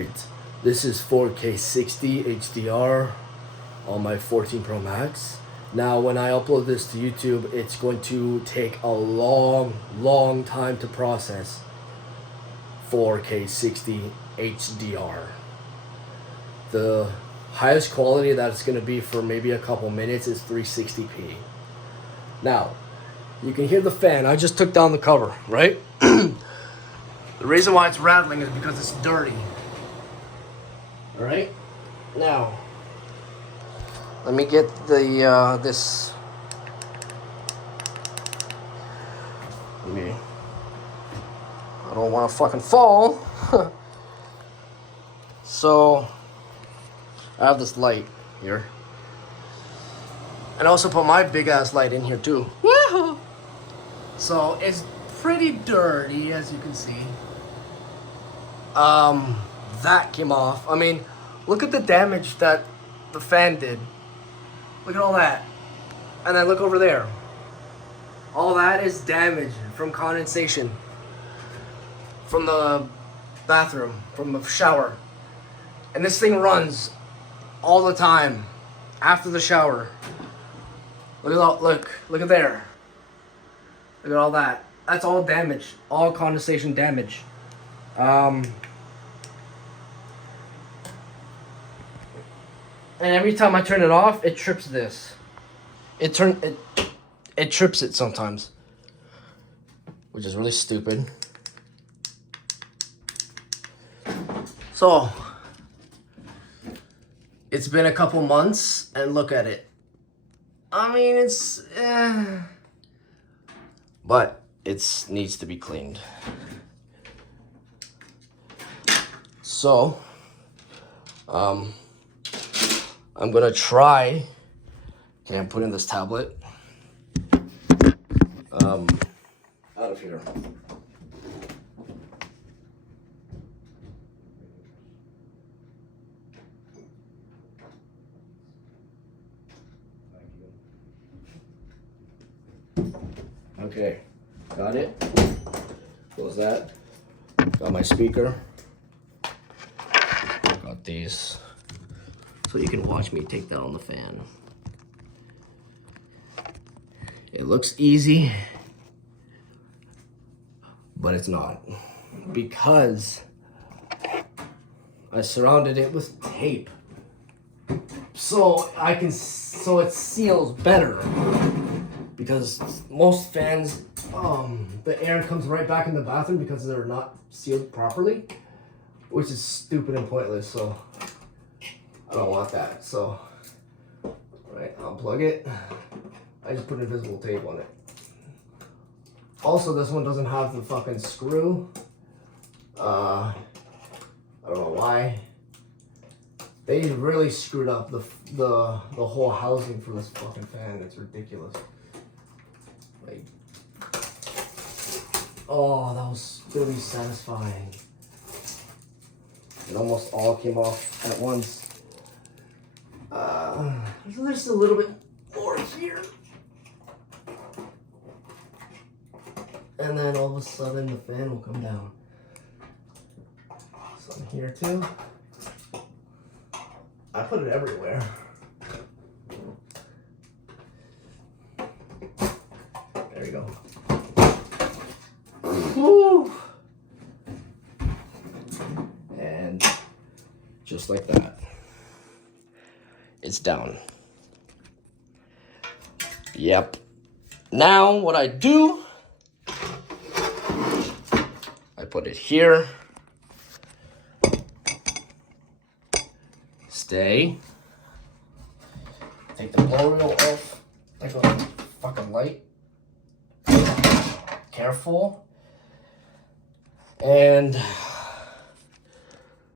Alright, this is 4K 60 HDR on my 14 Pro Max. Now when I upload this to YouTube, it's going to take a long time to process 4K 60 HDR. The highest quality that it's going to be for maybe a couple minutes is 360p. Now, you can hear the fan. I just took down the cover, right? The reason why it's rattling is because it's dirty. Alright? Now, let me get the, this. I don't want to fucking fall. So, I have this light here. And I also put my big ass light in here too. Woohoo! So, it's pretty dirty, as you can see. That came off. I mean, look at the damage that the fan did. Look at all that. And then look over there. All that is damage from condensation. From the bathroom, from the shower. And this thing runs all the time after the shower. Look at all, look at there. Look at all that. That's all damage, all condensation damage. And every time I turn it off, it trips this. It trips it sometimes, which is really stupid. So, it's been a couple months, and look at it. I mean, it's, but it needs to be cleaned. So, I'm gonna try. Okay, I'm putting this tablet out of here. Okay, got it. Close that. Got my speaker. Got these. So you can watch me take down the fan. It looks easy, but it's not. Because I surrounded it with tape. So it seals better. Because most fans, the air comes right back in the bathroom because they're not sealed properly, which is stupid and pointless, so I don't want that. So, right, unplug it. I just put invisible tape on it. Also, this one doesn't have the fucking screw. I don't know why. They really screwed up the whole housing for this fucking fan. It's ridiculous. Like, oh, that was really satisfying. It almost all came off at once. So there's a little bit more here. And then all of a sudden the fan will come down. Some here too. I put it everywhere. There you go. Woo! And just like that, it's down. Yep. Now what I do, I put it here. Stay. Take the blower wheel off. Like a fucking light. Careful. And